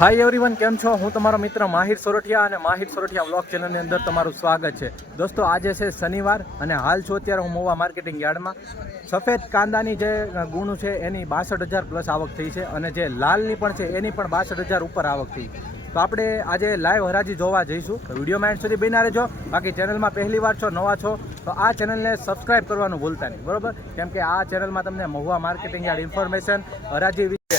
Hi everyone કેમ છો? હું તમારો મિત્ર માહિર સોરઠિયા અને માહિર સોરઠિયા વ્લોગ ચેનલની અંદર તમારું સ્વાગત છે. દોસ્તો, આજે છે શનિવાર અને હાલ છું અત્યારે હું મોવા માર્કેટિંગ યાર્ડમાં. સફેદ કાંદાની જે ગુણ છે એની બાસઠ હજાર પ્લસ આવક થઈ છે અને જે લાલની પણ છે એની પણ બાસઠ હજાર ઉપર આવક થઈ. તો આપણે આજે લાઈવ હરાજી જોવા જઈશું. વિડીયોમાં એન્ડ સુધી બિના રહેજો. બાકી ચેનલમાં પહેલી વાર છો, નવા છો, તો આ ચેનલને સબસ્ક્રાઈબ કરવાનું ભૂલતા નહીં. બરોબર? કેમ કે આ ચેનલમાં તમને મહુવા માર્કેટિંગ યાર્ડ ઇન્ફોર્મેશન હરાજી વિશે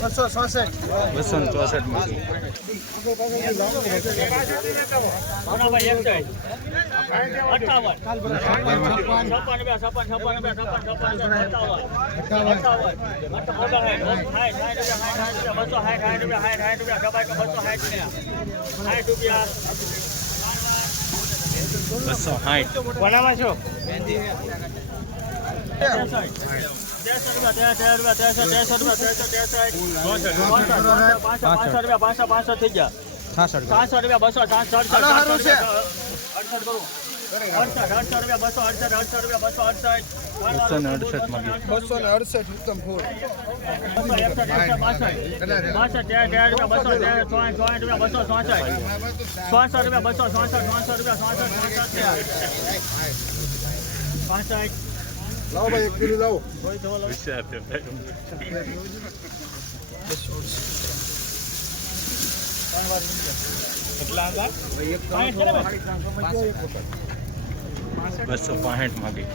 ભાઈ ચોસઠ બસો બસો ચોસઠમાં બસો સાઠ બસો બનાવવા છો રૂપિયા બસો ચોસઠ રૂપિયા ચોસઠ ચોસઠ લાવો ભાઈ એક કિલો લાવો કોઈ તો લો. પાંસઠ કરે ને? બસો પાસઠ માંગી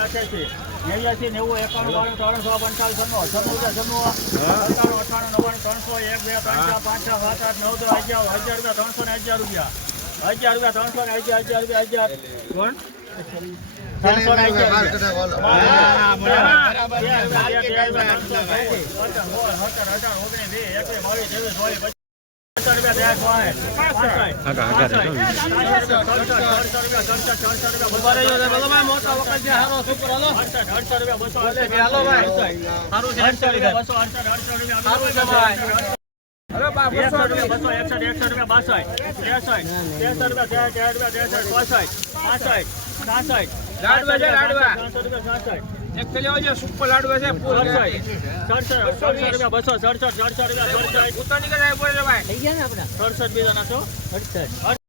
નેવ્યાસી, નેવું, એકાણું, બાણું, ત્રણસો, પંચાવન, છન્નું રૂપિયા, છન્નું, સત્તાણું, અઠાણું નવ્વાણું, ત્રણસો, એક, બે, પાંચ, છ, સાત, આઠ, નવ, દસ, અગિયાર, હજાર રૂપિયા, ત્રણસો ને રૂપિયા. અગિયાર રૂપિયા, ત્રણસો ને અગિયાર, અગિયાર રૂપિયા, અગિયાર. કોણ? ત્રણસો ને અગિયાર રૂપિયા. હા, બરાબર. રૂપિયા, રૂપિયા, રૂપિયા, સુપર લાડવા છે બસો સડસઠ સડસઠ રૂપિયા સડસઠ ઉતારી કરાય બોલે ભાઈ સડસઠ બીજા નાખો